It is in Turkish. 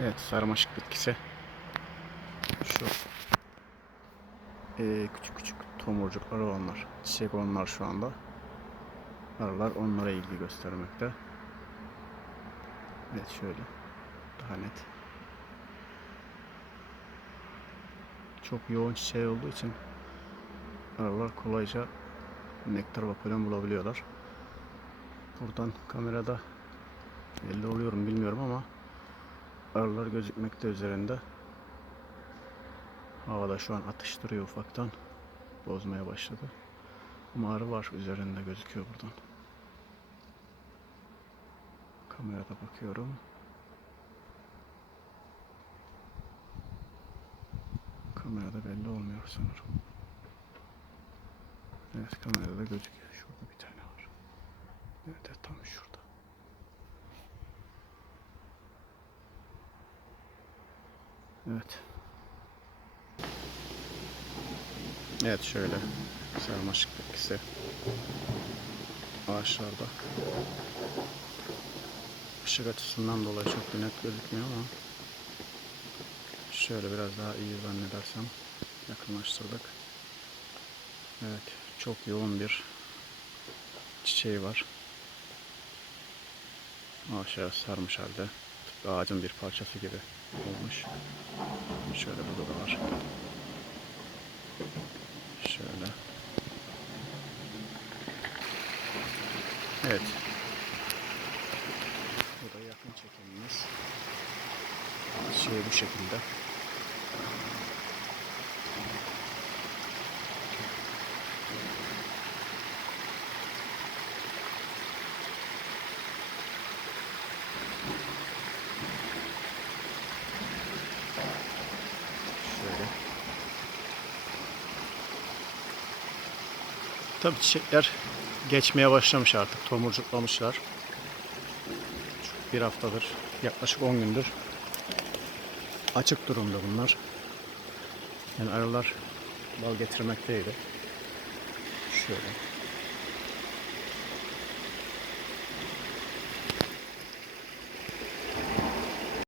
Evet sarmaşık bitkisi. Şu eee, küçük küçük tomurcukları onlar. Çiçek onlar şu anda. Arılar onlara ilgi göstermekte. Evet şöyle. Daha net. Çok yoğun çiçeği olduğu için arılar kolayca nektar ve polen bulabiliyorlar. Buradan kamerada belli oluyor mu bilmiyorum ama arılar gözükmekte üzerinde. Havada şu an atıştırıyor ufaktan. Bozmaya başladı. Ama arı var üzerinde gözüküyor buradan. Kamerada bakıyorum. Kamerada belli olmuyor sanırım. Evet kamerada da gözüküyor. Şurada bir tane var. Evet tam şurada. Evet. Evet şöyle sarmaşık bitkisi ağaçlarda ışık açısından dolayı çok net gözükmüyor ama şöyle biraz daha iyi zannedersem yakınlaştırdık. Evet çok yoğun bir çiçeği var. Aşağı sarmış halde. Ağacın bir parçası gibi olmuş. Şöyle burada da var. Şöyle. Evet. Bu da yakın çekimimiz. Şey bu şekilde. Şöyle. Tabii çiçekler geçmeye başlamış artık. Tomurcuklamışlar. Bir haftadır, yaklaşık 10 gündür açık durumda bunlar. Yani arılar bal getirmekteydi. Şöyle.